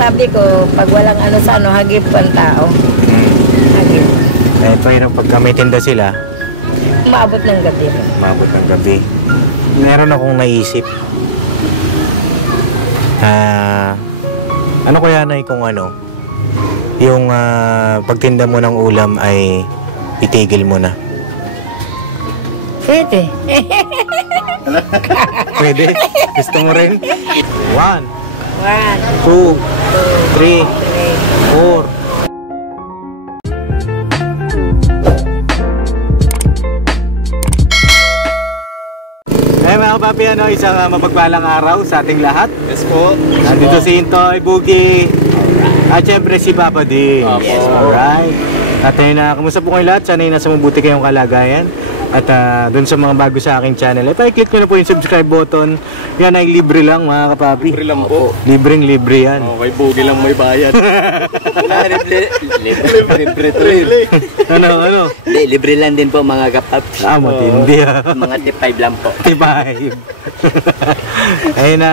sabi ko, pag walang ano sa ano, hagip ang tao. Hagip. Eh, pahirap pagka may tinda sila. Maabot ng gabi. Maabot ng gabi. Meron akong naisip. Ano kaya na kung ano, yung pagtinda mo ng ulam ay itigil mo na? Pwede. Pwede? Gusto mo rin? 1, 1, 2, 3, 4. Ay mga kapapi, isang mapagpalang araw sa ating lahat. Yes po. Nandito si Intoy, Boogie, at syempre si Papa din. Yes, alright. At kumusta po kayo lahat? Sana nasa mabuti kayong kalagayan. At dun sa mga bago sa aking channel, i-click nyo na po yung subscribe button. Yan ay libre lang mga kapapi. Libre lang po. Libreng-libre yan. May Boogie lang may bayad. Libre. Ano? Hindi, libre lang din po mga kapaps. Matindi ha. Mga T5 lang po. T5. Ayun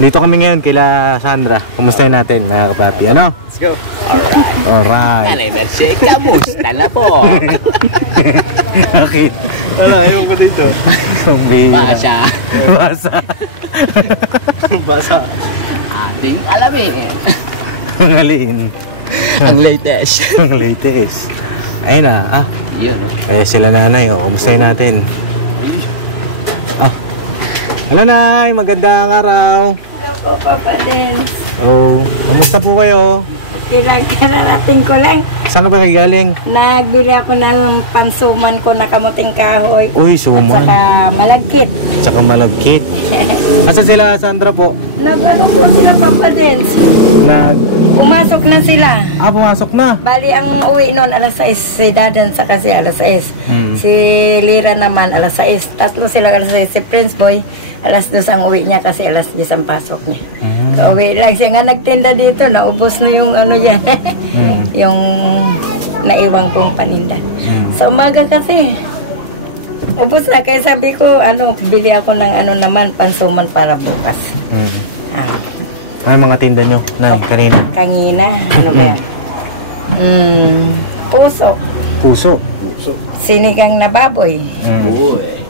dito kami ngayon kila Sandra. Kumustahin natin mga kapapi? Ano? Let's go. Alright. Nanay Mercy, kamusta na po? Bakit? Ayaw ko dito. Basa. Basa. Ating alamin. Ang alin. Ang latest. Ang latest. Ayun na. Yun. Kaya sila nanay. Kumustahin natin? Hello Nay, magandang araw. Hello po, Papa Dance. Kumusta po kayo? Kararating ko lang. Saan ka ba kayo galing? Nagbili ako ng pansuman ko na kamuting kahoy. Uy, suman. At saka malagkit. Tsaka malagkit. Asa sila, Sandra po? Nag-ano po sila, Papa Dance. Pumasok na sila. Pumasok na. Bali, ang uwi noon, alas 6. Si Dadan sa kasi alas 6. Si Lira naman, alas 6. Tatlo sila alas 6. Si Prince Boy, alas 2 ang uwi niya kasi alas 10 ang pasok niya. Uwi lang siya nga nagtinda dito, naubos na yung ano yan. Yung naiwang kong paninda. Sa umaga kasi, ubos na. Kaya sabi ko, bili ako ng naman, pansuman para bukas. Ano mga tinda nyo, Nay, kanina? Kanina, ano ba yan? Puso. Puso. Sinigang na baboy. Uy.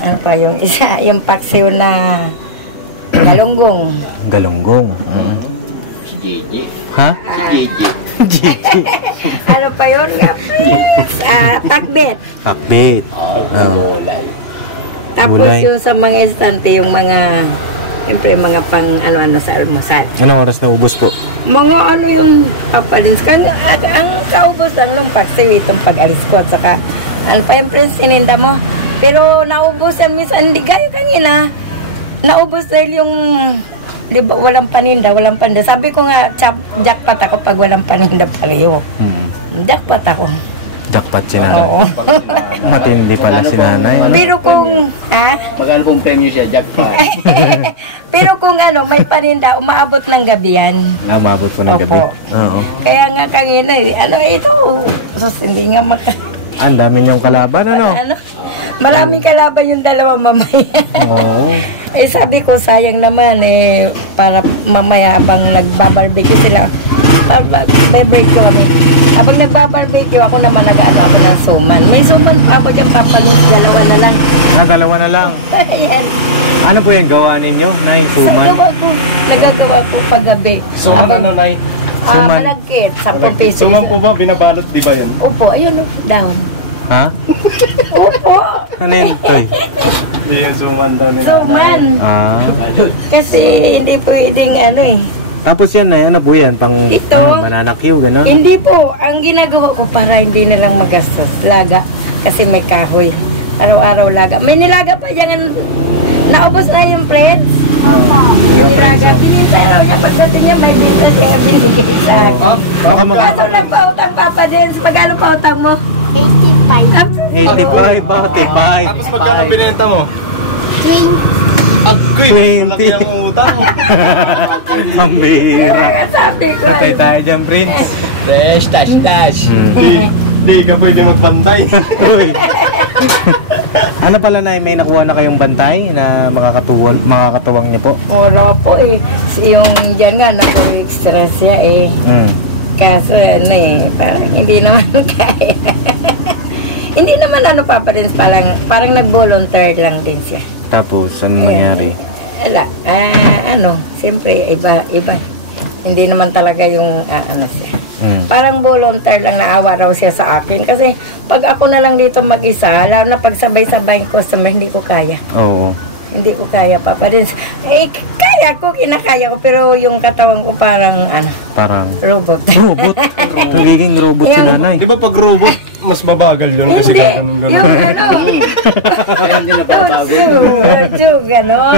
Ano pa yung isa? Yung paksiw na galunggong. Galunggong. Si Gigi. Ha? Si Gigi. Gigi. Ano pa yun? Takbet. Takbit. Gulay. Tapos Gulay. yung sa mga estante, yung mga, siyempre mga pang ano-ano sa almusal. Anong oras na ubos po? Mga ano yung papalins. Ang kaubos lang nung paksiw itong pag-alis ko. At saka, ano pa yung prince, sininda mo. Pero naubos yan minsan, hindi kayo kanina. Naubos dahil yung, di ba, walang paninda. Sabi ko nga, jackpot ako pag walang paninda pareho. Jackpot ako. Jackpot si nanay. Oo. Matindi pala si nanay. Pero kung, Magkano pong premyo siya, jackpot? Pero kung may paninda, umaabot ng gabi yan. Umabot po ng gabi. Opo. Oo. Kaya nga kanina, ito, sus, hindi nga Ang dami niyong kalaban, ano? Maraming kalaban yung dalawa mamaya. Oo. Sabi ko, sayang naman para mamaya habang nagbabarbecue sila, barbecue kami. Habang nagbabarbecue, ako naman nag-ano ako ng suman. May suman pa ako dyan, papalong, dalawa na lang. Dalawa na lang. Ayan. Ano po yung gawa ninyo, Nay? Suman? Nagagawa ko paggabi. Suman ano, Nay? Suman. Malagkit, 10 pesos. Suman po ba, binabalot, di ba yan? Opo, ayun, down. Ha? Opo. Ano yun, Toy? Hindi yung suman daw nila. Suman. Kasi hindi pwedeng Tapos yan, Nay, ano po yan? Pang Ito? mananakyaw, gano'n? Hindi po. Ang ginagawa ko para hindi nilang magastos. Laga. Kasi may kahoy. Araw-araw laga. May nilaga pa dyan. Naubos na yung friends. Yung nilaga. Binintay raw niya. Pagdating niya, may binta siya binigay sa akin. Kaso nagpautang Papa din. Magkano pautang mo? 85, bakit? Tapos magkano binenta mo? 20. Malaki ang utang. Pambira. Kaya sabi ko. Patay tayo dyan, Prince. Dash. Di ka pwede magbantay. Uy. Ano pala na, may nakuha na kayong bantay na makakatuwang niyo po? Wala po eh. Yung dyan nga, nag-extra siya eh. Kaso ano eh, parang hindi naman kaya. Hindi naman ano papadins, parang nag-volunteer lang din siya. Tapos, ano nangyari? Wala, siyempre, iba. Hindi naman talaga yung ano siya. Parang volunteer lang, naawa raw siya sa akin. Kasi pag ako na lang dito mag-isa, lalo na pag sabay-sabay customer, hindi ko kaya. Oo. Hindi ko kaya, Papa Dins. Kaya ko, kinakaya ko, pero yung katawan ko parang, Parang robot. robot? Nagiging robot si nanay. Di ba pag robot, mas babagal yun kasi Hindi, ganun. yung Kaya hindi nababago. gano'n.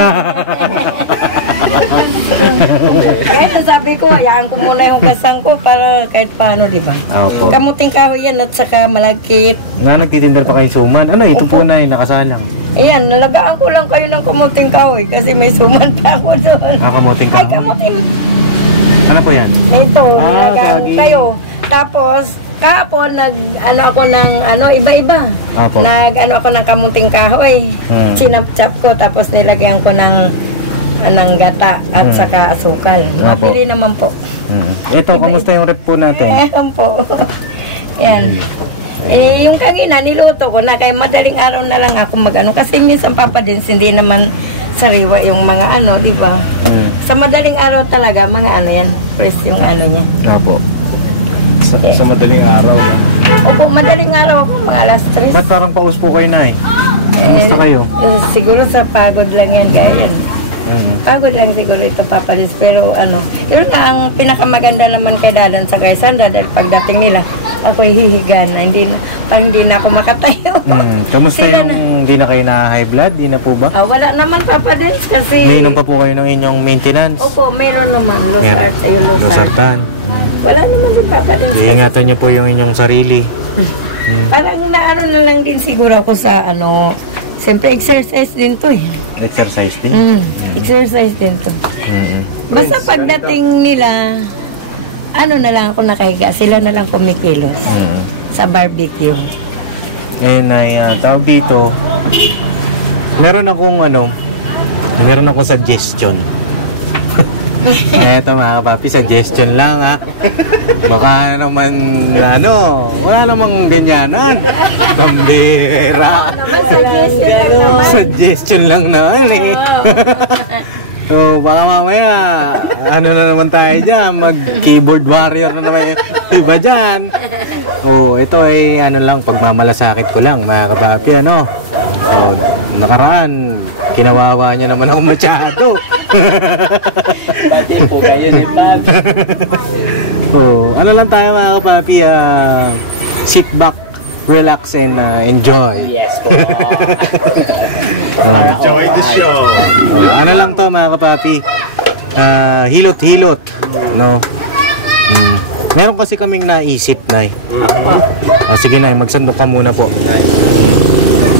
Kaya sabi ko, hayaan ko muna yung kasang ko para kahit paano, di ba? Opo. Kamuting kahoy yan at saka malagkit. Nagtitinda pa kayo suman. Ano, ito po na nakasalang. Ayan, nalagaan ko lang kayo ng kamuting kahoy kasi may suman pa ako doon. Kamuting Ay, kahoy. kamuting. Ano po yan? Ito, nalagaan saging. kayo. Tapos, kahapon, ako ng iba-iba. Apo. Ako ng kamuting kahoy. Sinap-chap ko, tapos nilagyan ko ng gata at saka asukal. Apo. Mapili naman po. Ito, kamusta yung rep po natin? Ewan po. Yan. Yung kanina, niluto ko na, kaya madaling araw na lang ako mag-ano. Kasi minsan Papa Dins, hindi naman sariwa yung mga di ba? Sa madaling araw talaga, mga yan, fresh yung niya. Opo. Sa madaling araw na. Opo, madaling araw ako, mga alas 3. Ba't parang paus po kayo, Nay? Kamusta kayo? Siguro sa pagod lang yan, kaya yan. Pagod lang siguro ito, Papa Dins. Pero yun nga, ang pinakamaganda naman kay Dadan sa kay Sandra, dahil pagdating nila, ako'y hihiga na. Parang hindi na ako makatayo. Kamusta Sila yung hindi na kayo na high blood? Di na po ba? Wala naman, Papa Dins, kasi... Umiinom pa po kayo ng inyong maintenance? Opo, meron naman. Losartan. Losartan. Wala naman din, Papa Dins. Iingatan niyo po yung inyong sarili. Parang na lang din siguro ako sa siyempre exercise din to eh. Exercise din? Exercise din to. Basta pagdating nila, na lang ako nakahiga, sila na lang kumikilos sa barbecue. Ngayon ay tawag dito, meron akong suggestion. Eto mga kapapi, suggestion lang ha. Baka naman, wala namang ganyanan. Pambira. Suggestion lang naman eh. So, baka mamaya, na naman tayo dyan, mag-keyboard warrior na naman yung iba dyan. Ito ay, pagmamalasakit ko lang, mga kapapi, nakaraan, kinawawa niya naman ako masyado. Pati po kayo ni Pab. Lang tayo mga kapapi, sit back, relax and enjoy. Yes po. Enjoy the show. Lang to mga kapapi, hilot-hilot, no? Meron kasi kaming naisip, Nay. Sige, Nay, magsandok ka muna po.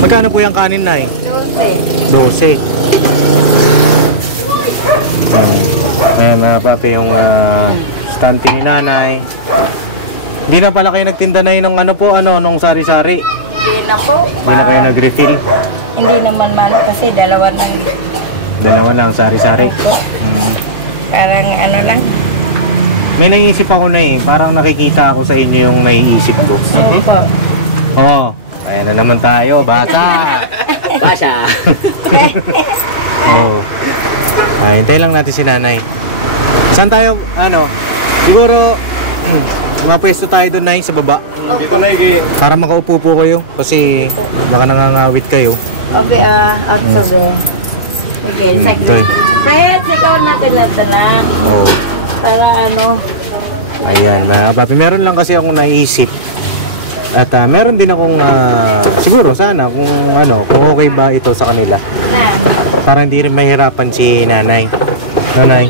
Magkano po yung kanin, Nay? 12. Ayan mga papi, yung stante ni Nanay. Hindi na pala kayo nagtinda na ng nung sari-sari. Hindi na po. Hindi na kayo nag-refill. Hindi naman kasi dalawa lang sari-sari. Parang lang. May naiisip ako na parang nakikita ako sa inyo yung naiisip ko. Opo. Ayan na naman tayo, bata. Basha. Hintay lang natin si Nanay. Saan tayo, siguro, mapwesto tayo doon, Nay, sa baba. Dito na Para makaupo po kayo, kasi baka nangangawit kayo. Okay, outsobe. Okay, saglit. Fred, ikaw natin lang. Para Ayan, mga kapapi, meron lang kasi akong naisip. At meron din akong, siguro sana, kung okay ba ito sa kanila. Para hindi rin mahirapan si Nanay. Nanay.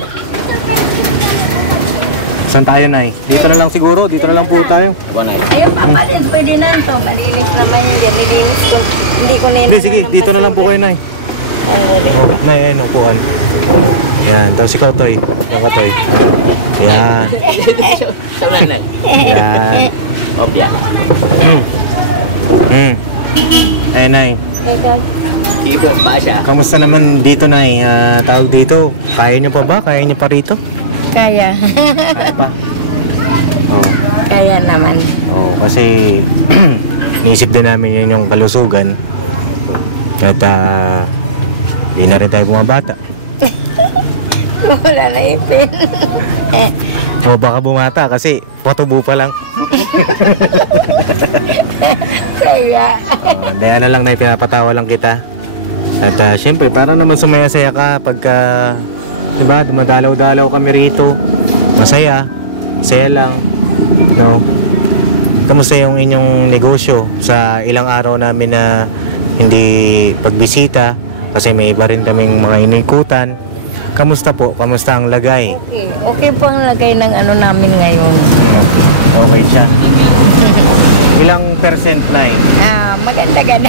Saan tayo, Nay? Dito na lang siguro, dito na lang po tayo. Ayun, Papa Dins, pwede na ito. Malinis naman yun. Nilinis ko. Hindi ko nila. Hindi, sige, dito na lang po kayo, Nay. Nay, upuan. Yan, tapos ikaw, Toy. Ikaw, Toy. Yan. Yan. Opya. Nay. Ibo pa siya. Kamusta naman dito, Nay? Tawag dito, kaya niyo pa ba? Kaya niyo pa rito? Kaya. Kaya pa. Oh. Kaya naman. Oh, kasi niisip din namin yun yung kalusugan. At di na rin tayo bumabata. Wala na ipin. O baka bumata kasi patubo pa lang. Kaya. Daya na lang na pinapatawa lang kita. At syempre para naman sumaya-saya ka pagka diba, dumadalaw-dalaw kami rito. Masaya. Masaya lang. No? Kamusta yung inyong negosyo sa ilang araw namin na hindi pagbisita kasi may iba rin kaming mga inikutan. Kamusta po? Kamusta ang lagay? Okay. Okay po ang lagay ng ano namin ngayon. Okay siya. Ilang percent na eh? Maganda-ganda.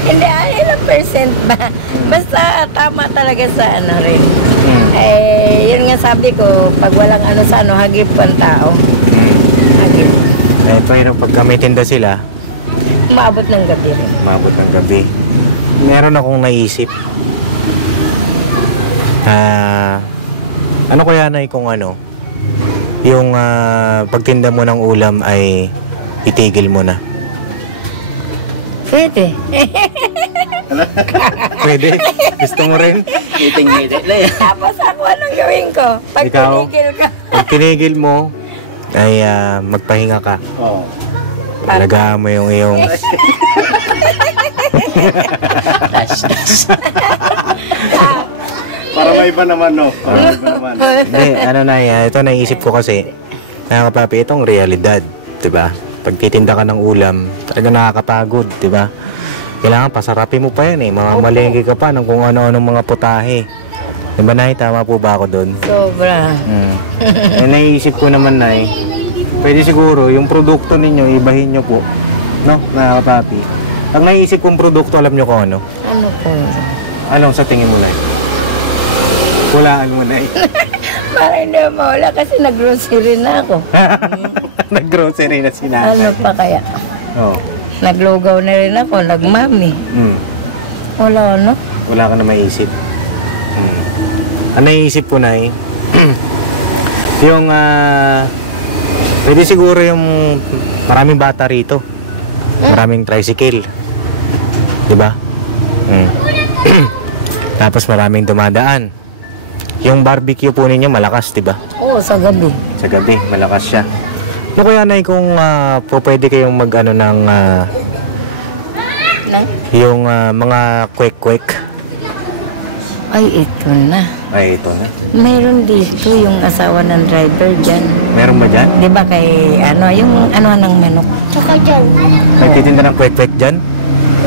Hindi, ilang percent ba? Basta tama talaga sa ano rin. Yun nga sabi ko, pag walang ano sa ano, hagip ang tao. Hagip. Pero pagka may tinda sila, Maabot ng gabi rin. maabot ng gabi. Meron akong naisip. Ano kaya na kung ano, yung pagtinda mo ng ulam ay itigil mo na. Pwede. Pwede? Gusto mo rin? Ngiting-ngiti na yan. Tapos ako, anong gawin ko? Pag Ikaw? tinigil ka. Pag tinigil mo, ay magpahinga ka. Oo. Alagaan mo yung iyong... Para may iba naman, no? Para may iba naman. Hindi, ano na yan, ito naisip ko kasi, nakakapapi, itong realidad, diba? Pagtitinda ka ng ulam, talaga nakakapagod, diba? Kailangan pasarapin mo pa yan eh, mamamalengke ka pa ng kung ano-anong mga putahe. Diba, Nay? Tama po ba ako doon? Sobra. Naisip ko naman, Nay, pwede siguro yung produkto ninyo, ibahin nyo po, no? Nakakapapi. Ang naisip kong produkto, alam nyo kung ano? Ano po? Anong sa tingin mo, Nay? Hulaan mo, Nay. Para hindi mawala kasi nag-grocery na ako. Nag-grocery na si Nanay. Ano pa kaya? Oo. Naglugaw na rin ako, nagmami. Wala ano? Wala ka na maisip. Ang naisip ko, Nay, yung pwede siguro yung maraming bata rito. Maraming tricycle. Diba? Tapos maraming dumadaan. Yung barbecue po ninyo malakas, diba? Oo, sa gabi. Sa gabi, malakas siya. Ano kaya, Nay, kung po pwede kayong mag-ano ng yung mga kwek-kwek? Ay, ito na. Ay, ito na. Meron dito yung asawa ng driver dyan. Meron ba dyan? Di ba kay, ano, yung ano ng manok? Tsaka dyan. Nagtitinda ng kwek-kwek dyan?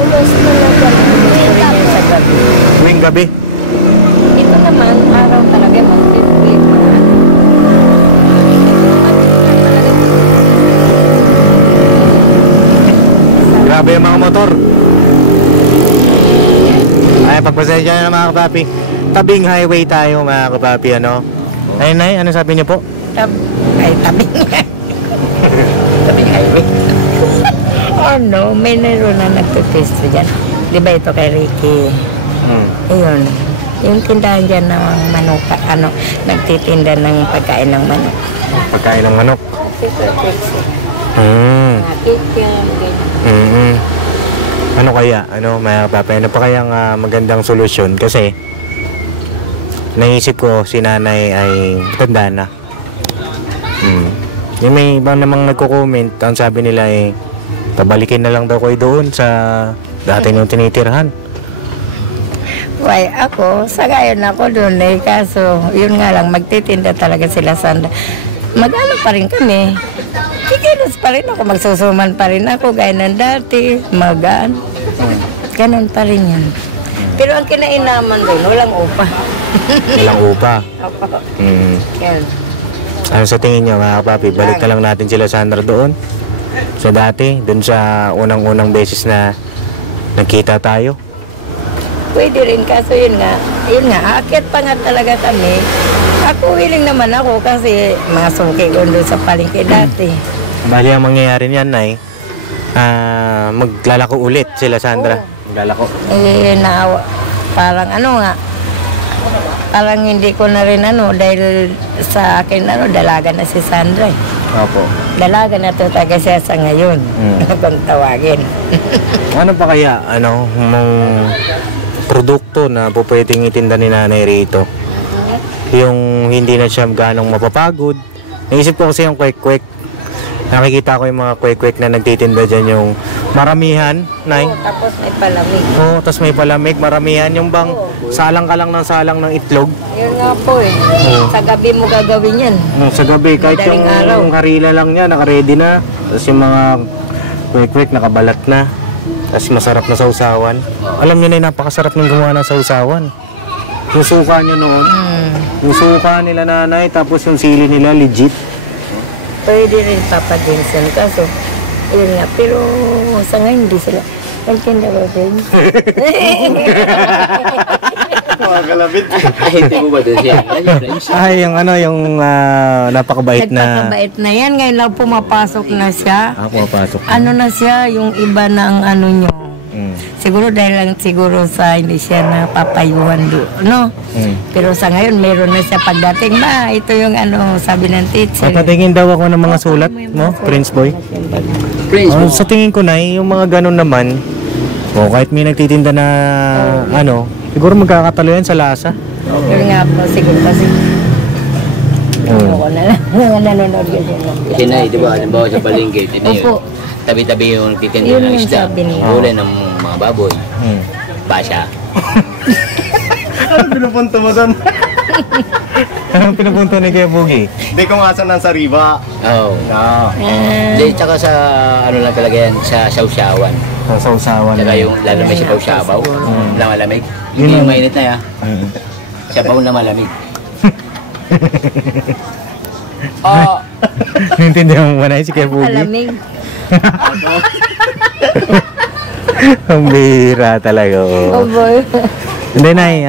Ulos na lang dyan. Meron yan sa gabi. Tuwing gabi? Ito naman, araw talaga mag-flip. Grabe yung mga motor. Ay, pagpasensya na mga kapapi. Tabing highway tayo mga kapapi, ano? Ay, Nay, ano sabi niyo po? Tabing. Tabing highway. Ano, may naroon na nagtutesto dyan. Di ba ito kay Ricky? Ayun. Yung tindahan dyan ng manok, ano, nagtitinda ng pagkain ng manok. Pagkain ng manok. Ano kaya? Ano, mga kapapi? Ano pa kayang magandang solusyon? Kasi, naisip ko si Nanay ay tanda na. Yung may ibang namang nagko-comment, ang sabi nila ay pabalikin na lang daw kayo doon sa dati nyung tinitirhan. Why, ako, sagayon ako doon eh, kaso yun nga lang, magtitinda talaga sila sanda. Mag-ano pa rin kami. Kikilos pa rin ako, magsusuman pa rin ako, gaya ng dati, magaan. Ganun pa rin yan. Pero ang kinainaman doon, walang upa. Walang upa. Opo. Yan. Ano sa tingin nyo mga kapapi? Balik na lang natin sila Sandra doon. Sa dati, doon sa unang-unang beses na nagkita tayo. Pwede rin, kaso yun nga, aakyat pa nga talaga kami. Ako, willing naman ako kasi mga suki ko doon sa palengke dati. Bali ang mangyayari niyan, Nay, maglalako ulit sila Sandra. Lalako. Parang parang hindi ko na rin dahil sa akin dalaga na si Sandra. Opo. Dalaga na to taga siya sa ngayon. Kung tawagin. Ano pa kaya, mong produkto na po pwedeng itinda ni Nanay rito? Yung hindi na siya ganong mapapagod. Naisip ko kasi yung kwek-kwek. Nakikita ko yung mga kwek-kwek na nagtitinda dyan, yung maramihan, Nay. Tapos may palamig. Tapos may palamig, maramihan. Yung bang salang ka lang ng salang ng itlog. Yun nga po Sa gabi mo gagawin yan. Sa gabi, kahit yung harila lang niya, naka-ready na. Tapos yung mga kwek-kwek, nakabalat na. Tapos masarap na sausawan. Alam niyo na, napakasarap ng gumawa ng sausawan. Yung suka niyo noon, yung suka nila Nanay, tapos yung sili nila, legit. Pwede rin papadinsan kaso yun nga, pero sa ngayon hindi sila nagtinda ba din? Mga kalabit. Hindi mo ba doon siya? Ay, yung napakabait na... Nagpapabait na yan, ngayon lang pumapasok na siya. Pumapasok. Na siya, yung iba na ang nyo. Siguro dahil lang siguro sa hindi siya napapayuhan doon, Pero sa ngayon, meron na siya pagdating ba? Ito yung sabi ng teacher. Papatingin daw ako ng mga sulat, no? Prince Boy. Prince Boy. Sa tingin ko na, yung mga ganun naman, kahit may nagtitinda na, siguro magkakatalo yan sa lasa. Yun nga po, siguro kasi. Ako na lang, nanonood kasi. Kasi na, di ba? Halimbawa sa palengke, Opo. Tabi-tabi yung titinda Yun ng yung isda. sabi niya. Huli ng mga baboy. Pasya. Ano pinupunto mo doon? Anong pinupunto ni Kuya Bugi? Hindi ko nga saan sa riba. Oo. Hindi, tsaka sa lang talaga yan, sa sausawan. Sa sausawan. Tsaka yung lalo may sabaw-sabaw na malamig. Hindi yung mainit na sabaw na malamig. Naintindihan mo ba na si Kuya Bugi? Alamig. Ang bihira talaga. Oh boy. Hindi, Nay,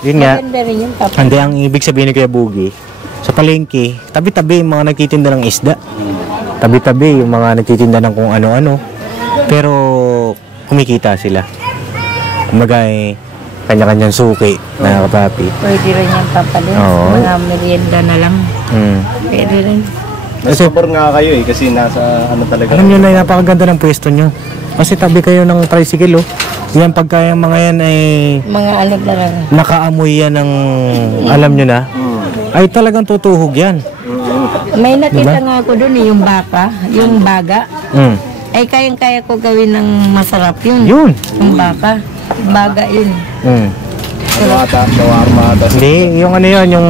yun nga. Maganda rin yung papa. Hindi, ang ibig sabihin ni Kuya Bugi, sa palengke, tabi-tabi yung mga nagtitinda ng isda. Tabi-tabi yung mga nagtitinda ng kung ano-ano. Pero kumikita sila. Kumaga kanya-kanyang suki na kapapi. Pwede rin yung papalit. Mga merienda na lang. Pwede rin. Nasubor nga kayo kasi nasa talaga. Alam nyo na, napakaganda ng pwesto nyo. Kasi tabi kayo ng tricycle, Yan, pagka yung mga yan ay... Mga talaga. Nakaamoy yan ng... Alam nyo na? Ay talagang tutuhog yan. May nakita nga ako doon yung baka, yung baga. Ay kayang-kaya ko gawin ng masarap yun. Yun. Yung baka. Baga yun. Shawarma. Hindi, yung yung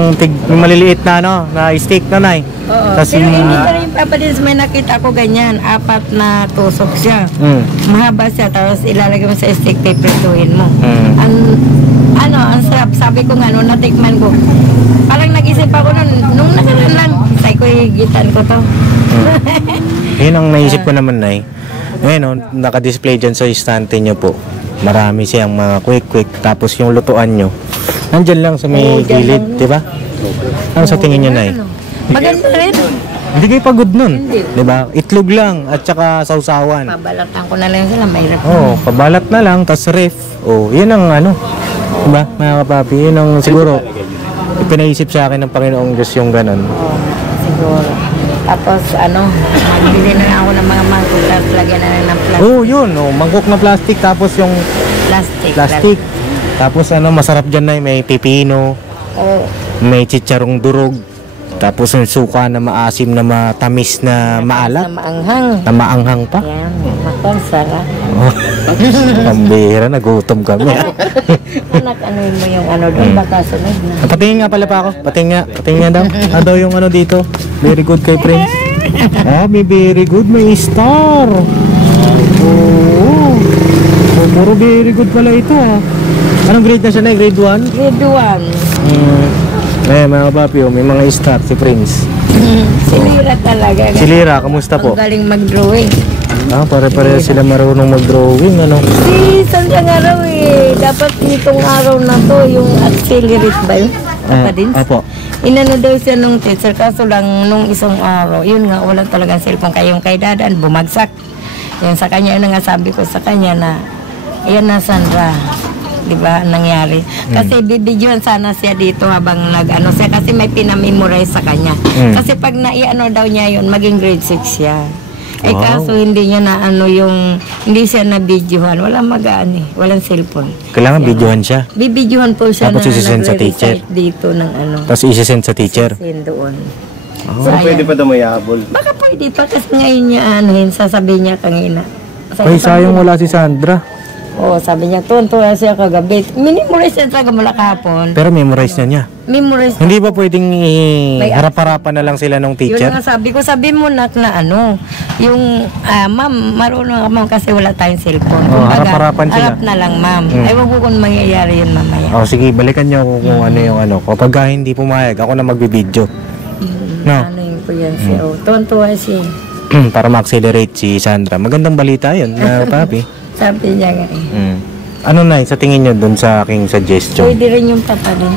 maliliit na na steak na Nay. Oo. Tas Pero hindi ka rin papadins, may nakita ko ganyan. 4 na tusok siya. Mahaba siya, tapos ilalagay mo sa steak, piprituhin mo. Ang sarap. Sabi ko nga, natikman ko. Parang nag-isip ako nung nakaraan lang. Say ko, higitan ko to. Yun ang naisip ko naman, Nay. Ngayon, naka-display dyan sa istante nyo po. Marami siyang mga quick. Tapos yung lutuan nyo, nandyan lang sa may gilid, di ba? Ano sa tingin nyo, Nay? Maganda rin. Hindi kayo pagod nun. Di ba? Itlog lang at saka sausawan. Pabalatan ko na lang sila, mahirap. Pabalat na lang, tas ref. Yun ang di ba, mga kapapi? Yun ang siguro pinaisip sa akin ng Panginoong Diyos yung ganun. Siguro. Tapos magbili na lang ako ng mga mangkok, tapos lagyan na lang ng plastic. Yun. Mangkok na plastic, tapos yung plastic. Tapos masarap dyan, Nay, may pipino, may chicharong durog, tapos yung suka na maasim na matamis na maalat. Na maanghang. Na maanghang pa. Yan, makon, sarap. Pambihira, nagutom kami. Anak, anuin mo yung doon, baka sunod na. Patingin nga pala pa ako. Patingin nga daw. Daw yung dito. Very good kay Prince. May very good. May star. Puro very good pala ito, Anong grade na siya, na? Grade 1? Grade 1. Mga papi, may mga star si Prince. Si Lira talaga. Si Lira, kamusta po? Ang galing mag-drawing. Pare-pare sila marunong mag-drawing, Si Sandra nga raw dapat nitong araw na to, yung accelerate ba yun? Apo. Inano daw siya nung teacher, kaso lang nung isang araw, yun nga, walang talagang cellphone. Kayong kay Dadan, bumagsak. Yun sa kanya, nga sabi ko sa kanya na Ayan na, Sandra. Di ba, nangyari. Kasi bibidyoan sana siya dito habang nag-ano siya kasi may pinamemorize sa kanya. Kasi pag naiano daw niya yun, maging grade 6 siya. Eh Wow. kaso hindi niya na ano yung, hindi siya na videohan. Walang magaan eh. Walang cellphone. Kailangan videohan siya. Bibidyohan po siya Tapos isisend sa teacher. nagre-recite dito ng ano. Tapos isisend sa teacher. Send doon. So, pwede pa daw may habol. Baka pwede pa kasi ngayon niya anuhin, sasabihin niya kanina. Ay, sayang wala si Sandra. Oo, sabi niya, tuwan-tuwa siya kagabi. Minimorize siya talaga mula kahapon. Pero memorize na niya. Memorize. Hindi ba pwedeng harap-harapan na lang sila ng Yun teacher? nga sabi ko, sabi mo na ano, yung, ma'am, marunong ka ma'am kasi wala tayong cellphone. Oo, Kumbaga, harap-harapan sila. harap na lang ma'am. Ay, wag ko kung mangyayari yun mamaya. O sige, balikan niyo ako kung ano yung ano. Kapag hindi pumayag, ako na magbibideo. No? Ano yun po yan siya. Oh, tuwan-tuwa siya. Para ma-accelerate si Sandra. Magandang balita yun, papi. Sabi niya nga eh. Ano na, sa tingin niyo dun sa aking suggestion? Pwede rin yung papadin.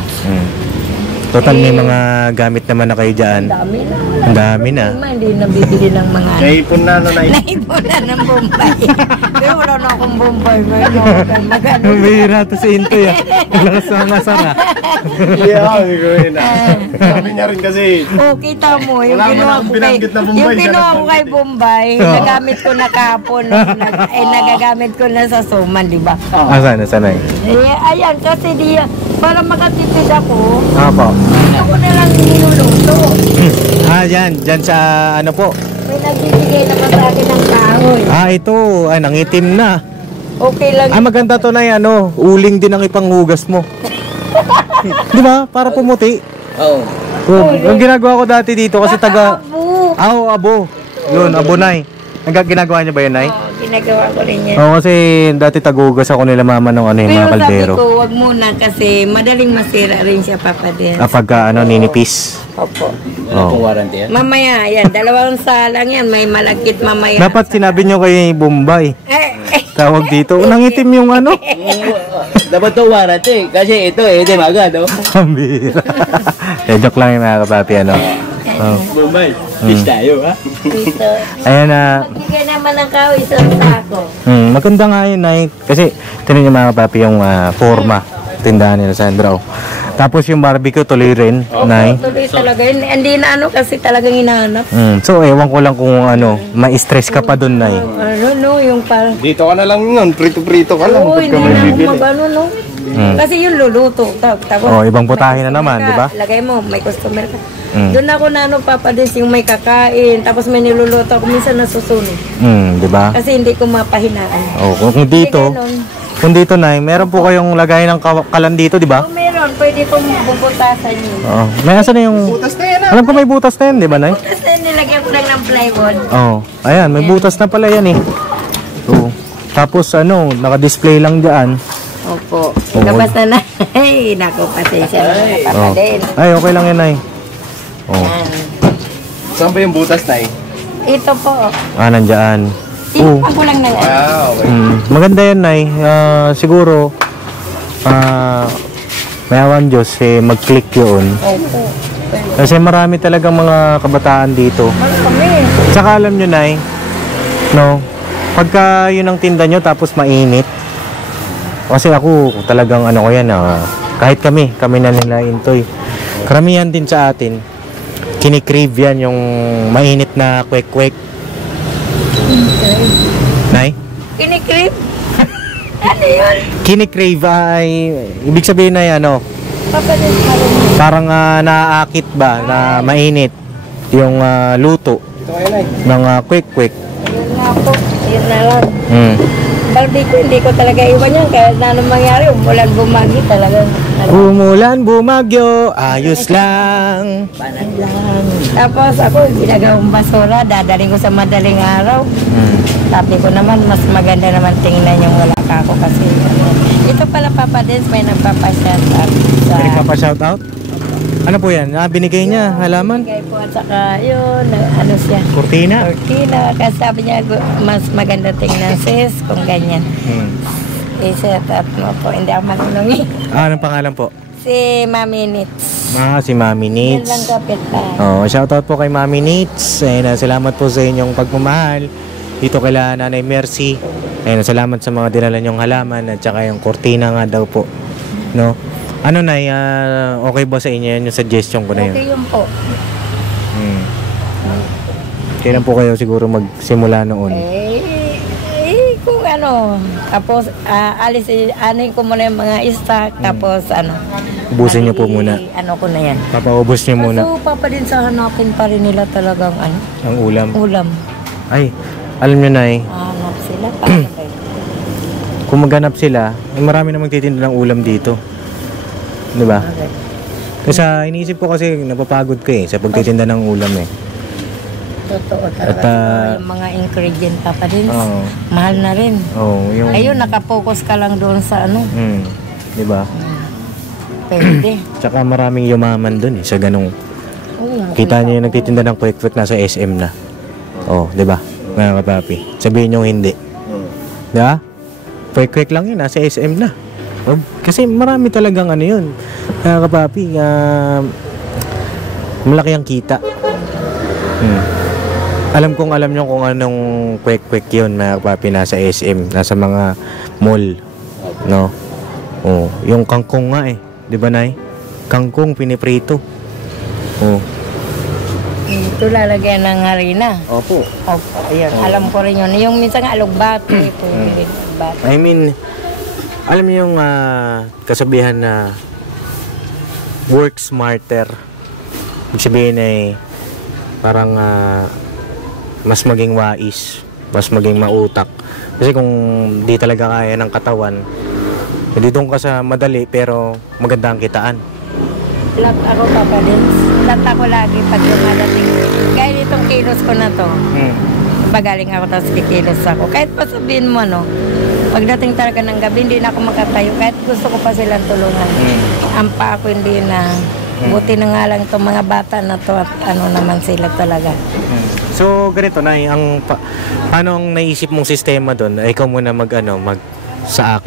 Total may mga gamit naman na kayo dyan. Dami na. Ang dami na. Hindi nabibili ng mga Naipon na, naipon na ng Bombay. Pero wala na akong Bombay. Magano. Bihira to si Intoy. Lakas na masara. Yeah, gawin na. Sabi niya rin kasi, Oh, kita mo, yung Wala mo kinuha nang ko kay, binanggit na Bombay, yung siya kinuha ko nagbanggit kay Bombay, nagamit ko na kahapon, nagagamit ko na sa Suman, di ba? Asan? Asan na Ayan, kasi para makatipid ako, Apo. ako na lang niluluto. Dyan. Dyan sa ano po. May nagbibigay naman sa akin ng kahoy. Ito. Nangitim na. Okay lang. Maganda to na ano. Uling din ang ipanghugas mo. Di ba? Para pumuti. Oo. Yung ginagawa ko dati dito kasi taga... Abo. Abo. Yun, abonay. Ginagawa niyo ba yun, Nay? Oo, ginagawa ko rin yan. Oo, kasi dati tagugas ako nila mama ng ano yung Pero mga sabi kaldero. ko, wag muna kasi madaling masira rin siya, Papa Del. Kapag ninipis. Opo. Wala pong warranty yan. Mamaya, yan, 2 salang yan, may malagkit mamaya. Dapat sinabi nyo kay Bombay. Tawag dito. Nangitim yung ano. Dapat to warranty. Kasi ito di maga, no? Pambira. Joke lang yung mga kapapi, ano. Bombay, fish tayo, ha? Dito. Ayan na. Magbigay naman ng kahoy, isang sako. Maganda nga yun, Nay. Kasi, tinan niyo mga kapapi yung forma. Tindahan nila Sandra. Tapos yung barbecue tuloy rin, Nay. Tuloy talaga yun. Hindi na ano kasi talagang hinahanap. So, ewan ko lang kung ano, ma-stress ka pa dun, Nay. Ano, yung parang... dito ka na lang nun, prito-prito ka lang. Oo, Pagka hindi may na ako bibili. mag-ano, no? Kasi yung luluto. Tapos, Ibang putahe na naman, di ba? Lagay mo, may customer ka. Doon ako na ano, papadis yung may kakain. Tapos may niluluto ako. Minsan nasusunod. Di ba? Kasi hindi ko mapahinaan. Kung dito, kung dito, Nay, meron po kayong lagay ng kalan dito, di ba? Kung meron, pwede kong bubutasan yun. May asa na yung... Butas na yan, Alam ko may butas na yan, di ba, Nay? Tapos nilagyan ko lang ng plywood. Ayan, may butas na pala yan eh. Tapos naka-display lang dyan. Opo. Labas na na. Ay, naku, pasensya na nakapadin. Ay, okay lang yan, Nay. Saan ba yung butas na eh? Ito po. Nandyan. Ipan ko lang ng ano. Okay. Maganda yan, Nay. Siguro, may awan Diyos, mag-click yun. Opo. Kasi marami talagang mga kabataan dito. Marami. Tsaka alam nyo, Nay, no, pagka yun ang tinda nyo tapos mainit, kasi ako talagang ko yan, kahit kami na nila Intoy, karamihan din sa atin, kinikrave yan yung mainit na kwek-kwek. Nay? Kinikrip? Ano yun? Kinikrave ay, ibig sabihin na yan, Papadin ka rin. parang naaakit ba na mainit yung luto Ito kayo, Nay. ng kwek-kwek. Yun nga po. Yun na lang. Mm. Hindi ko talaga iwan yan. Kahit na anong mangyari, umulan bumagi talaga. Umulan, bumagyo, ayos lang. Panag lang. Tapos ako, ginagawang basura, dadaling ko sa madaling araw. Sabi ko naman, mas maganda naman tingnan yung wala ka ako kasi. Ito pala, Papa Dens, may nagpapashout out sa... May nagpapa-shoutout? Ano po yan? Binigay niya, halaman? Bigay po at saka yun, ano siya. Cortina? Cortina, kasi sabi niya, mas maganda tingnan sis kung ganyan. I-set up mo po, hindi ako marunong eh. Anong pangalan po? Si Mami Nits. Si Mami Yan lang Nits. kapit lang. Shoutout po kay Mami Nits. Salamat po sa inyong pagmamahal. Dito kay Nanay Mercy. Ayun, salamat sa mga dinala nyong halaman at saka yung kortina nga daw po. No? Ano Nay, okay ba sa inyo yun, yung suggestion ko na yun? Okay yun po. Kailan po kayo siguro magsimula noon? Kung ano, tapos anin ko muna yung mga stock, tapos ano. Ubusin niyo po muna. Ano ko na yan. Papaubos niyo muna. Kaso papadin sa hanapin pa rin nila talagang ano, Ang ulam. ulam. Ay, alam nyo Nay, Hanap sila, paano ba yun? kung maghanap sila, marami na magtitinda ng ulam dito. Di ba? Okay. Kasi iniisip ko kasi napapagod ko sa pagtitinda ng ulam Totoo At, talaga. Yung mga ingredient pa din. Oo. Mahal na rin. Yung... Ayun, nakapokus ka lang doon sa ano. Di ba? Pwede. Tsaka maraming yumaman dun sa ganong... Kita niyo yung nagtitinda ng kwek-kwek nasa SM na. Di ba? Mga kapapi. Sabihin niyo hindi. Di ba? Kwek-kwek lang yun, nasa SM na. Kasi marami talagang ano yun. Mga kapapi, malaki ang kita. Alam nyo kung anong kwek-kwek yun, mga kapapi, nasa SM, nasa mga mall. No? Yung kangkong nga di ba Nay? Kangkong piniprito. Ito lalagyan ng harina. Opo. Opo, ayun. Alam ko rin yun. Yung minsan nga alugbate. I mean, alam niyo yung kasabihan na work smarter. Ibig sabihin parang mas maging wais, mas maging mautak. Kasi kung di talaga kaya ng katawan, hindi doon ka sa madali pero maganda ang kitaan. Lat ako papadin. Lat ako lagi pag lumadating. Gaya itong kilos ko na to. Pagaling ako tapos kikilos ako. Kahit pa sabihin mo pagdating talaga ng gabi, hindi na ako makatayo. Kahit gusto ko pa silang tulungan. Ampa ako hindi na. Buti na nga lang itong mga bata na to at ano naman sila talaga. So, ganito Nay, anong naisip mong sistema doon? Ikaw muna magsabi sa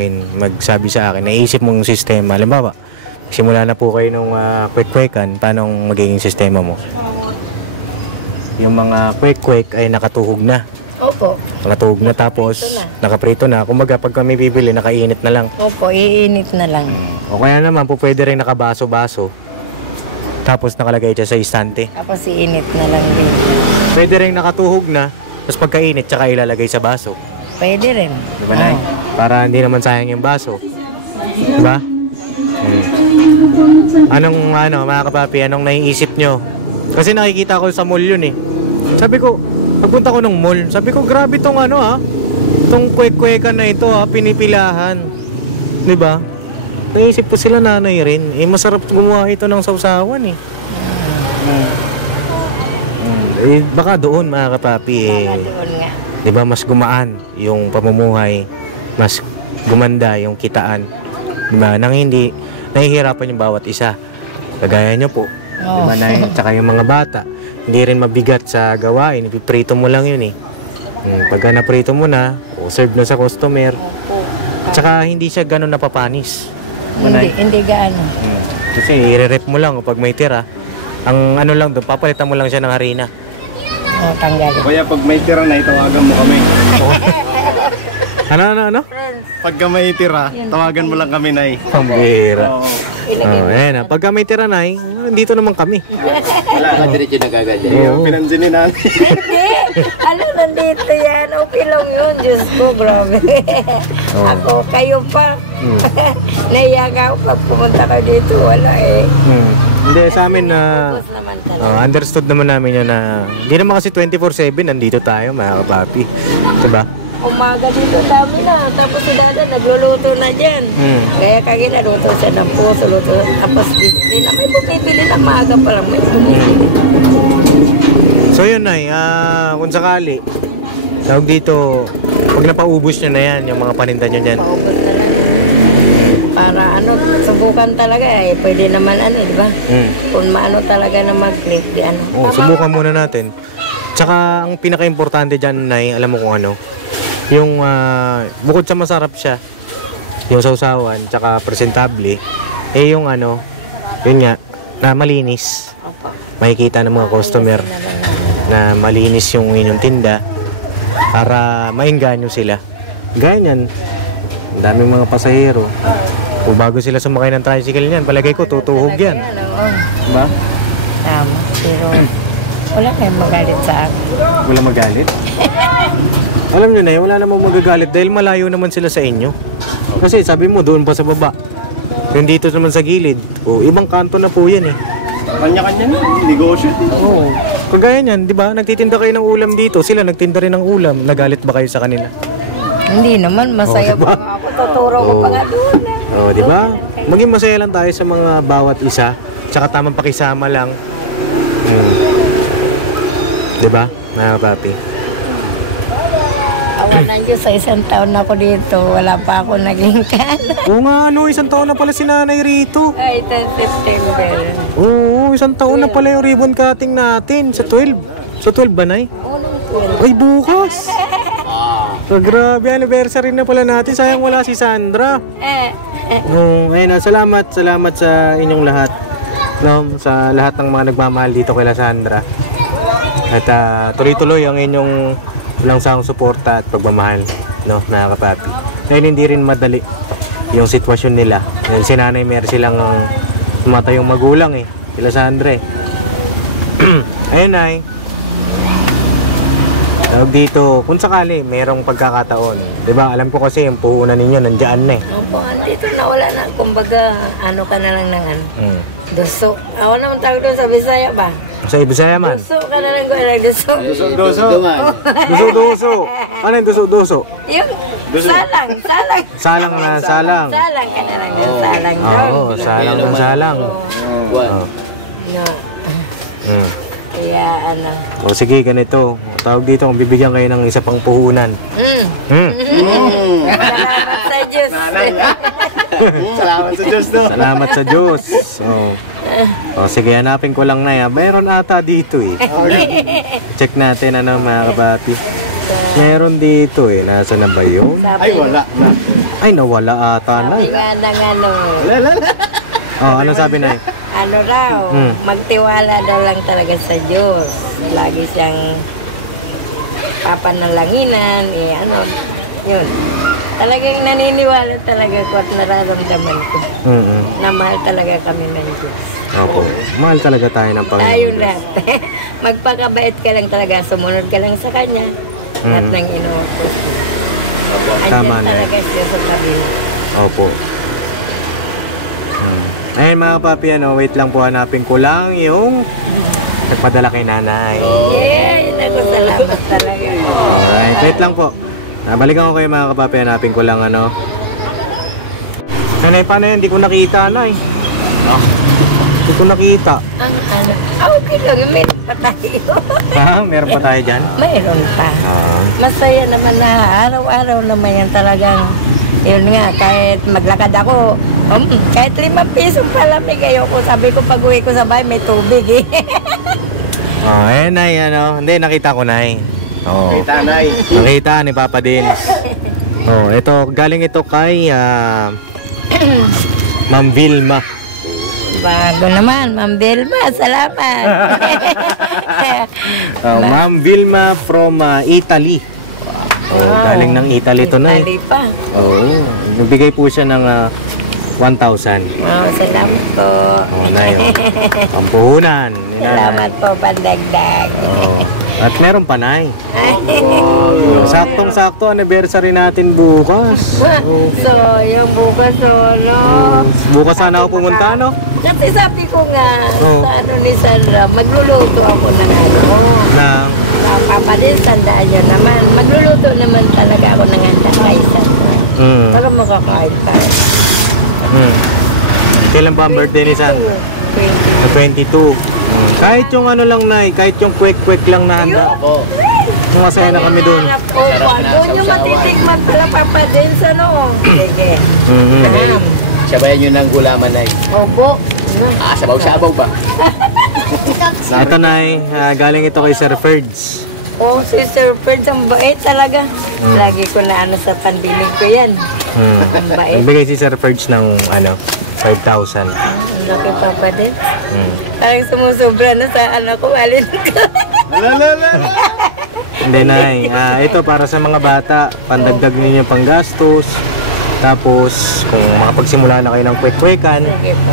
akin. Naisip mong sistema. Halimbawa, simula na po kayo nung kwek-kwekan, paano magiging sistema mo? Yung mga kwek-kwek ay nakatuhog na. Opo. Nakatuhog na tapos nakaprito na. Kumbaga pag kami bibili, nakainit na lang. Opo, iinit na lang. O kaya naman po pwede rin nakabaso-baso. Tapos nakalagay siya sa istante. Tapos iinit na lang din. Pwede rin nakatuhog na, tapos pagkainit tsaka ilalagay sa baso. Pwede rin. Di ba Nay? Para hindi naman sayang yung baso. Di ba? Anong mga kapapi, anong naiisip nyo? Kasi nakikita ko sa mall yun Sabi ko, pagpunta ko ng mall, sabi ko, grabe tong tong kwek-kwekan na ito pinipilahan. Di ba? Naisip ko sila nanay rin. Masarap gumawa ito ng sausawan baka doon mga kapapi Baka doon nga. di ba mas gumaan yung pamumuhay, mas gumanda yung kitaan, di ba, nang hindi nahihirapan yung bawat isa kagaya nyo po, di ba Nay? Tsaka yung mga bata hindi rin mabigat sa gawain, ipiprito mo lang yun pagka naprito mo na serve na sa customer. Tsaka hindi siya ganun napapanis, Hindi gaano. kasi i-rep mo lang kapag may tira. Ang lang doon, papalitan mo lang siya ng harina. Tanggalin. Kaya pag may tira na, tawagan mo kami. Ano? Pagka may tira, tawagan mo lang kami, Nay. Pambira. Ayan pagka may tira Nay, dito naman kami. Wala ka diretso nagagal Pinansin ni Nanay. Hindi! Nandito yan. Okay lang yun. Diyos ko, grabe. Ako, kayo pa. Naiyak ako pag pumunta kayo dito. Wala Hindi, sa amin Focus naman talaga. understood naman namin yun na hindi naman kasi 24/7 nandito tayo mga kapapi. Diba? Umaga dito dami na. Tapos si Dada nagluluto na dyan. Kaya kagi naluto siya ng puso. Luto. Tapos hindi na may bumibili na maaga pa lang. May bumibili. So yun Nay, kung sakali tawag dito, pag napaubos nyo na yan yung mga paninda nyo dyan, Paubos na lang. Para subukan talaga pwede naman di ba? Kung maano talaga na mag-click, subukan muna natin. Tsaka ang pinaka-importante dyan Nay, alam mo kung ano, yung bukod sa masarap siya, yung sausawan, tsaka presentable, yung yun nga, na malinis. Makikita ng mga customer na malinis yung inyong tinda para maengganyo sila. Gaya niyan, ang daming mga pasahero. Kung bago sila sumakay ng tricycle niyan, palagay ko tutuhog yan. Diba? Tama. Pero wala kayong magalit sa akin. Wala magalit? Alam nyo na yun, wala namang magagalit dahil malayo naman sila sa inyo. Kasi sabi mo, doon pa sa baba. Yung dito naman sa gilid. O, ibang kanto na po yan eh. Kanya-kanya na, negosyo din. Oo. Kagaya niyan, di ba? Nagtitinda kayo ng ulam dito. Sila nagtinda rin ng ulam. Nagalit ba kayo sa kanila? Hindi naman, masaya diba? pa ako. Tuturo ko pa nga doon. Oo, di ba? Maging masaya lang tayo sa mga bawat isa. Tsaka tamang pakisama lang. Di ba, mga papi? Awan ng Diyos, sa isang taon na ako dito, wala pa ako naging kanan. Oo nga, ano, isang taon na pala si nanay rito. Ay, 10 September. Oo, isang taon na pala yung ribbon cutting natin sa 12. Sa 12 ba, Nay? Ay, bukas! Oh, grabe, anniversary na pala natin. Sayang wala si Sandra. Oh, ayun, salamat sa inyong lahat. No, sa lahat ng mga nagmamahal dito kay Sandra. At tuloy-tuloy ang inyong walang sawang suporta at pagmamahal, no, mga kapapi. Dahil hindi rin madali yung sitwasyon nila. Dahil si nanay meron silang tumatayong magulang eh. Sila Sandra eh. Ayun, Nay. Tawag dito, kung sakali, mayroong pagkakataon. Diba, alam ko kasi yung puhunan ninyo, nandiyan na eh. Opo, dito na wala na. Kumbaga, ano ka na lang ng ano. Duso. Ako naman tawag doon sa Bisaya ba? Sa Ibisaya man. Duso ka na lang gano'n. Duso. Doso. Duso-duso. Ano yung duso-duso? Yung salang. Salang na salang. Salang ka na lang ng salang. Oo, salang na salang. Buwan. No. Kaya ano. O sige, ganito. Tawag dito kung bibigyan kayo ng isa pang puhunan. Salamat sa Diyos. Salamat sa Diyos, no? Salamat sa Diyos. O sige, hanapin ko lang na yan. Mayroon ata dito eh. Check natin ano mga kabati. Meron dito eh. Nasa na ba yun? Ay, wala. Ay, nawala ata na. Sabi nga ng ano. Oh, ano sabi na Ano raw, magtiwala daw lang talaga sa Diyos. Lagi siyang papanalaginan, ano, yun. Talagang naniniwala talaga ko at nararamdaman ko na mahal talaga kami ng Diyos. Opo. Mahal talaga tayo ng Panginoon. Tayong lahat. Magpakabait ka lang talaga, sumunod ka lang sa Kanya. At nang inuupos. Tama Andyan na. talaga siya sa tabi. Opo. Ayun mga papi, wait lang po, hanapin ko lang yung nagpadala kay nanay. Yeah, yun ako, salamat talaga. Alright, wait lang po. Balikan ko kayo mga kapapi, hanapin ko lang ano. Nanay, paano yun? Hindi ko nakita, Nay. Hindi ko nakita. Ang ano, okay lang, meron pa tayo. Meron pa tayo dyan? Mayroon pa. Masaya naman na araw-araw naman yan talagang. Yun nga, kahit maglakad ako, kahit 5 pisong palamig ayoko. Sabi ko pag uwi ko sa bahay, may tubig eh. Nay, hindi, nakita ko, Nay. Kita, Nay. Nakita ni Papa din. Ito, galing ito kay Ma'am Vilma. Bago naman, Ma'am Vilma, salamat. Ma'am Vilma from Italy. Galing ng Italy to, Nay. Italy pa. Nagbigay po siya ng 1,000. Salamat po. Nay, pampuhunan. Salamat po, pandagdag. At meron pa, Nay. Saktong-sakto, anniversary natin bukas. So, yung bukas, Bukas sana ako pumunta, no? Kasi sabi ko nga, sa ano ni Sandra, magluluto ako ng ano. Papa din, tandaan nyo naman. Magluluto naman talaga ako ng handa kay Sandra. Para makakain tayo. Kailan ba ang birthday ni Sandra? 22. Kahit yung ano lang, Nay, kahit yung quick lang na handa. Masaya na kami doon. Doon yung matitikman pala Papa din sa no. Sige. Sabayan nyo ng gulaman, Nay. Opo. Sabaw-sabaw ba? Ito, Nay, galing ito kay Sir Ferds. Si Sir Ferds, ang bait talaga. Lagi ko na ano sa pandinig ko yan. Ang bait. Nagbigay si Sir Ferds ng 5,000. Ang laki Papa din. Parang sumusobra na sa anak ko. Alin ko. Hindi, Nay. Ito para sa mga bata, pandagdag ninyo panggastos. Tapos, kung makapagsimula na kayo ng kwek-kwekan, Sige po.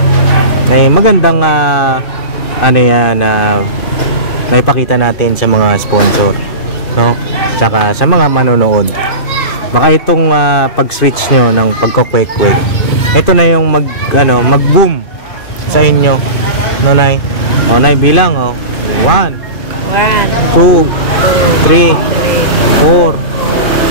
ay magandang ano yan na naipakita natin sa mga sponsor, no? Tsaka sa mga manonood. Baka itong pag-switch nyo ng pagko-kwek-kwek, ito na yung mag-boom sa inyo, no, Nay? O, Nay, bilang, 1, 2, 3, 4,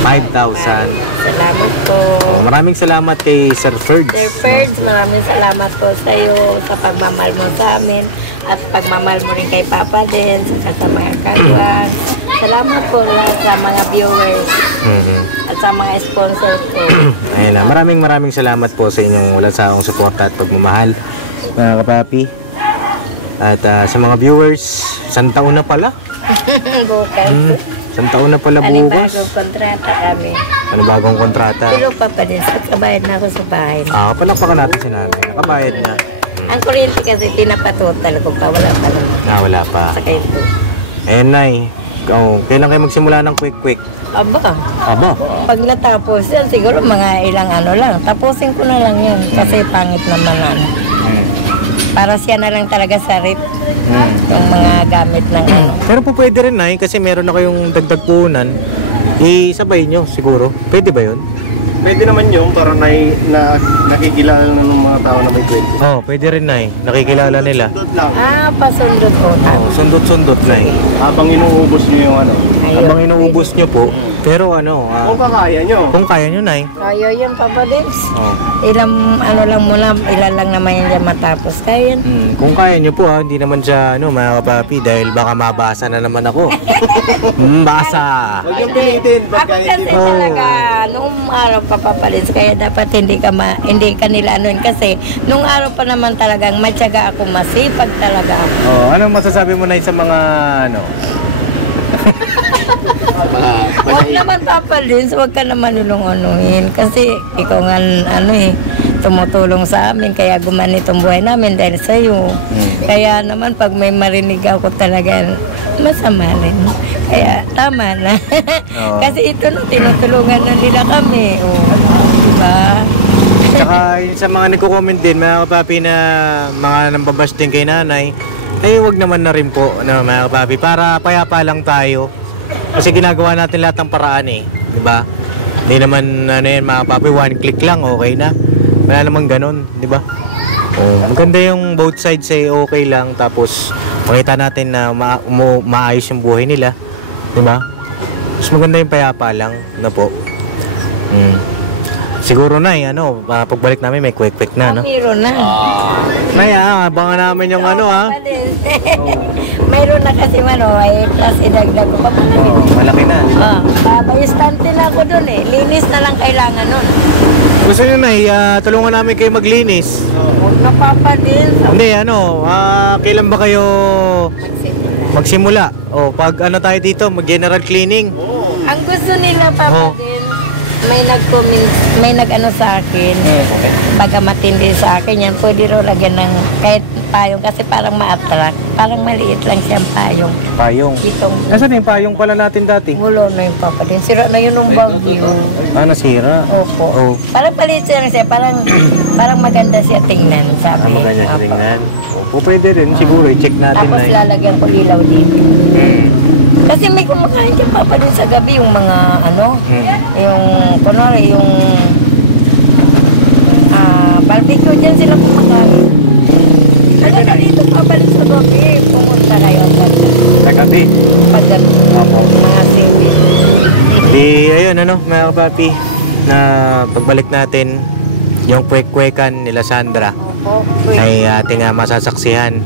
5,000. Salamat po. Maraming salamat kay Sir Ferds. Sir Ferds, maraming salamat po sa iyo sa pagmamahal mo sa amin at pagmamahal mo rin kay Papa din sa mga kagwang. Salamat po lahat sa mga viewers at sa mga sponsor po. Ayun na, maraming salamat po sa inyong walang sawang suporta at pagmamahal, mga kapapi. At sa mga viewers, isang taon na pala. Bukas. Isang taon na pala bukas. Panibagong kontrata kami. Bagong kontrata. Pero pa din, kabayad na ako sa bahay. Palakpakan natin si nanay. Nakabayad na. Ang kuryente kasi pinapatotal ko pa, wala pa lang. Wala pa. Sa kayo po. Ayun, Nay. Kailan kayo magsimula ng quick-quick? Aba, Aba. pag natapos yan, siguro mga ilang ano lang. Tapusin ko na lang yan kasi pangit naman ano. Para siya na lang talaga sa rip. Yung mga gamit ng ano. Pero po pwede rin, Nay, kasi meron na kayong dagdag puhunan. Isabay nyo siguro. Pwede ba yun? Pwede naman yung para nakikilala na ng mga tao na may kwento. Pwede rin, Nay. Nakikilala nila. Sundot lang. Pasundot ko. Sundot-sundot, Nay. Habang inuubos nyo yung ano. Habang inuubos nyo po. Pero Kung kakaya nyo. kung kaya nyo, Nay. Kaya yan, Papa Debs. Ilang ano lang muna, ilan lang naman yan dyan matapos. Kaya yan. Kung kaya nyo po, hindi naman siya, mga kapapi, dahil baka mabasa na naman ako. Basa! Huwag yung pilitin. Ba't Ako kasi talaga, nung araw pa papalis, kaya dapat hindi ka nila anuin. Kasi nung araw pa naman talagang matyaga ako, masipag talaga ako. Anong masasabi mo, Nay, sa mga, Huwag naman papalis, huwag ka naman ulong-anuhin. Kasi ikaw nga, tumutulong sa amin, kaya gumanitong buhay namin dahil sa'yo. Kaya naman, pag may marinig ako talaga, masama rin. Kaya tama na. Kasi ito na, tinutulungan na nila kami. Diba? Tsaka sa mga nagko-comment din, mga kapapi, na mga nambabash din kay nanay, wag naman na rin po, mga kapapi, para payapa lang tayo. Kasi ginagawa natin lahat ng paraan diba? Hindi naman, mga kapapi, one click lang, okay na. Wala namang ganun, diba? Maganda yung both sides okay lang, tapos makita natin na maayos yung buhay nila, diba? Mas maganda yung payapa lang, na po. Siguro, Nay, pagbalik namin may quick-quick na, no? Mayroon na. Nay, abangan namin yung Mayroon na kasi plus idagdag ko pa. Malaki na. Babayustante na ako dun Linis na lang kailangan nun. Gusto nyo, Nay, tulungan namin kayo maglinis. Huwag na Papa din. Hindi, kailan ba kayo magsimula? Pag tayo dito, mag-general cleaning. Ang gusto nila Papa din, may nag-ano sa akin, baga matindi sa akin yan, pwede raw lagyan ng kahit payong kasi parang ma-attract. Parang maliit lang siyang payong. Payong? Itong Nasaan yung payong pala natin dati? mulo na yung Papa din. Sira na yun ng bagyo. Nasira? Opo. Parang palit siya siya. Parang maganda siya tingnan, sabi. Maganda siya Opo. tingnan. Pwede rin, siguro, i-check natin, Tapos Nay. lalagyan ko ilaw dito. Kasi may kumakain dyan Papa din sa gabi yung mga yung kunwari yung barbecue dyan sila kumakain. Talaga dito Papa din sa gabi, pumunta kayo Sa gabi? pag mga sindi. Ayun, mga kapapi, na pagbalik natin, yung kwek-kwekan nila Sandra ay ating masasaksihan.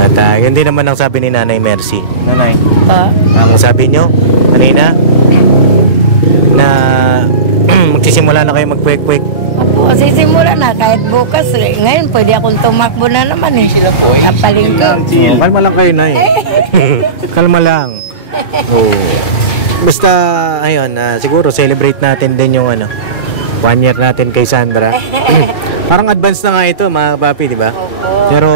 At yun din naman ang sabi ni Nanay Mercy. Nanay, ang sabi nyo kanina na magsisimula na kayo mag-kwek-kwek. Opo, sisimula na kahit bukas. Ngayon pwede akong tumakbo na naman Sila po Kapalinggo. Kalma lang kayo, Nay. Kalma lang. Basta, ayun, siguro celebrate natin din yung 1 year natin kay Sandra. Parang advance na nga ito, mga papi, di ba? Pero,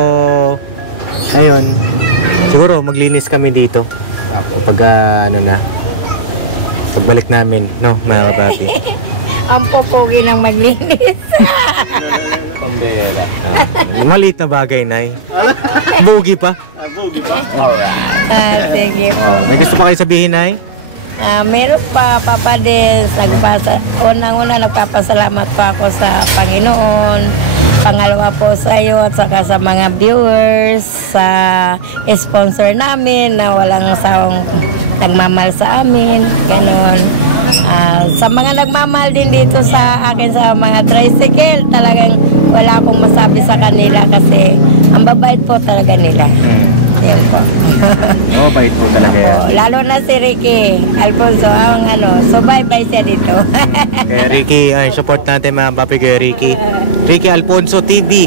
ayun, siguro maglinis kami dito. Pag, pagbalik namin, no, mga kapapi. Ang popogi ng maglinis. Pambera. Maliit na bagay, Nay. Bogi pa. Bogi pa. Alright. Sige po. May gusto pa kayo sabihin, Nay? Meron pa, Papa Des, unang-una nagpapasalamat po ako sa Panginoon. Pangalawa po sa iyo at saka sa mga viewers, sa sponsor namin na walang sawang nagmamahal sa amin, ganon. Sa mga nagmamahal din dito sa akin sa mga tricycle, talagang wala akong masabi sa kanila kasi ang babait po talaga nila. Yan po. Oo, bait po talaga yan. Lalo na si Ricky Alfonso, ang so bye-bye siya dito. Kaya Ricky, support natin mga papi kay Ricky. Ricky Alfonso TV.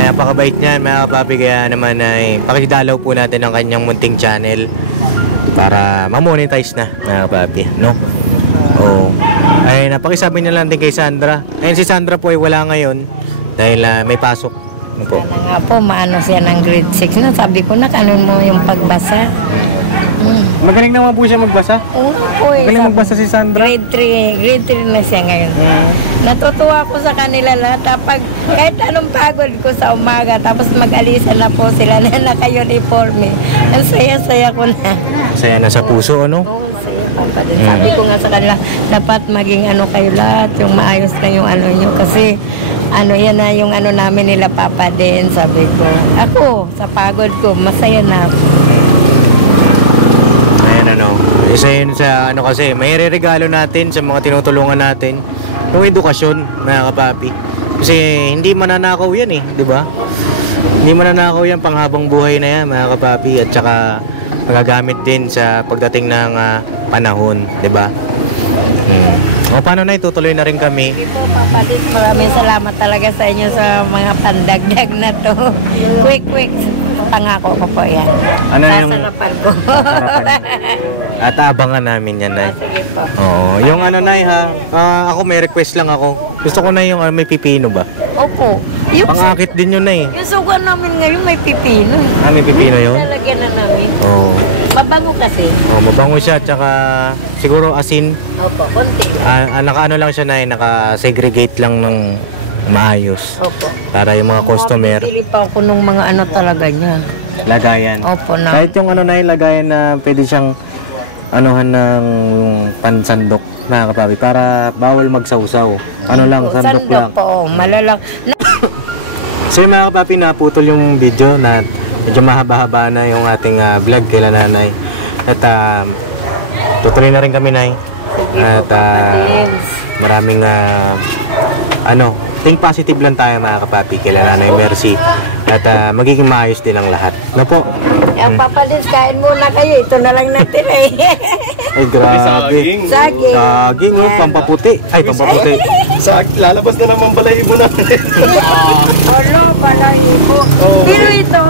Napakabait niyan mga papi, kaya naman ay pakidalaw po natin ang kanyang munting channel para ma-monetize na mga papi, no? Oo. Ay, napakisabi na lang din kay Sandra. Ayun, si Sandra po ay wala ngayon dahil may pasok. Ano po? Sana nga po, maano siya ng grade 6 na. Sabi ko na, kanon mo yung pagbasa. Magaling naman po siya magbasa. Oo po eh. Magaling magbasa si Sandra. Grade 3 na siya ngayon. Natutuwa ko sa kanila lahat. Kahit anong pagod ko sa umaga, tapos mag-alisa na po sila na naka-uniforme. Ang saya-saya ko na. Saya na sa puso, ano? Oo, saya Papa din. Sabi ko nga sa kanila, dapat maging kayo lahat, yung maayos na yung nyo. Kasi yan na yung namin nila Papa din, sabi ko. Ako, sa pagod ko, masaya na ako. Isa yun sa kasi, may regalo natin sa mga tinutulungan natin. Yung edukasyon, mga kapapi. Kasi hindi mananakaw yan eh, di ba? Hindi mananakaw yan, panghabang buhay na yan, mga kapapi. At saka magagamit din sa pagdating ng panahon, di ba? O paano na, itutuloy na rin kami. Sige po, Papa Dis, maraming salamat talaga sa inyo sa mga pandagdag na to. Quick, pangako ko po yan. Ano yung sasarapan ko. At abangan namin yan, Nay. Sige po. Oo, yung Nay ha, ako may request lang ako. Gusto ko na yung may pipino ba? Opo. Yung Pangakit din yun, Nay. Yung sugan namin ngayon may pipino. May pipino yun? Lalagyan na namin. Oo. Mabango kasi. Mabango siya, tsaka siguro asin. Opo, konti lang. Naka lang siya, Nay, naka-segregate lang ng maayos. Opo. Para yung mga customer. Pili pa ako ng mga talaga niya. Lagayan. Opo na. Kahit yung Nay, lagayan na pwede siyang ng pansandok na kapapi para bawal magsawsaw. Lang, sandok lang. Po, malalang. So yung mga kapapi, naputol yung video na medyo mahaba-haba na yung ating vlog kila Nanay. At tutuloy na rin kami, Nay. At maraming think positive lang tayo mga kapapi kila Nanay Mercy. At magiging maayos din ang lahat. No po? Yung Papa Dis, kain muna kayo. Ito na lang natin eh. Ay, grabe. Saging. Saging, pampaputi. Ay, pampaputi. Lalabas na naman balahibo natin. Balahibo. Pero ito,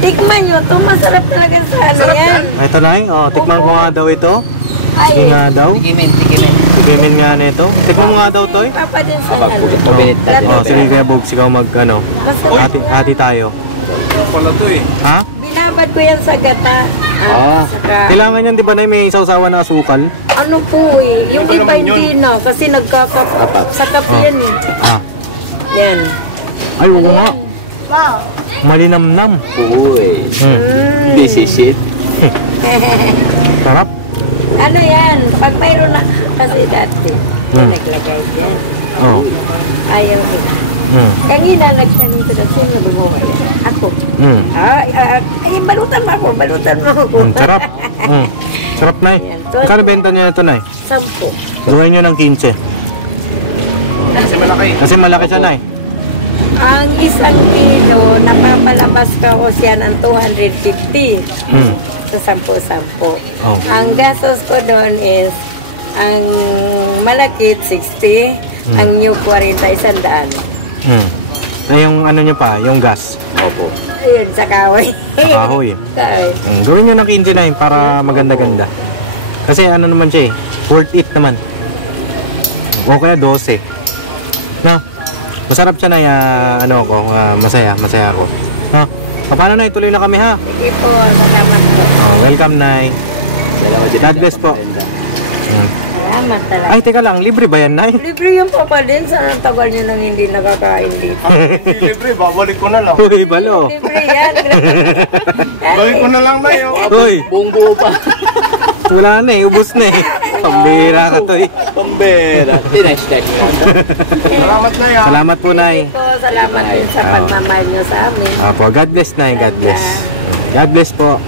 tikman nyo ito. Masarap talaga sa yan. Ito, Nay. Tikman ko nga daw ito. Sige nga daw. Tikimin nga na ito. Tikman mo nga daw, Toy. Papa Dis sa Sige, kaya Bogs, ikaw hati tayo. Pala to eh. Ha? Binabad ko yan sa gata. Kailangan yan, di ba, Nay, may sausawan na asukal? Ano po eh. Yung iba hindi na. Kasi sa kape yan eh. Yan. Ay, oo nga. Malinamnam. Uy. This is it. Sarap. Ano yan? Pag mayroon na. Kasi dati. Naglagay dyan. Ayaw eh. Kanina nagsanin ko na sino gumawa yan. Ako. Ay, balutan mo ako. Sarap. Sarap, Nay. Kano benta niya ito, Nay? 10. Gawin niyo ng 15. Kasi malaki siya, Nay. Ang 1 kilo, napapalabas ka ko siya ng 250. Sa 10-10. Ang gastos ko doon is, ang malakit 60, ang new 40, 100. Yung niyo pa, yung gas. Opo. Ayun, sa kahoy. Sa kahoy. Gawin niyo ng 15 na para maganda-ganda. Kasi naman siya worth it naman. O kaya 12. Na, masarap siya na masaya ako. Paano, Nay? Tuloy na kami, ha? Sige po, salamat po. Welcome, Nay. Salamat din. God bless po. Salamat talaga. Ay, teka lang, libre ba yan, Nay? Libre yung papa din sa tagal niyo nang hindi nakakain dito. Libre, babalik ko na lang. Uy, balo. Libre yan. Balik ko na lang na yun. Uy, Buong buo pa. wala na eh, ubos na eh. Pambira ka to eh. Pambera. Nice that. Salamat na yan. Salamat po, Nay. Salamat din sa pagmamahal niyo sa amin. Apo, God bless, Nay. God bless. God bless po.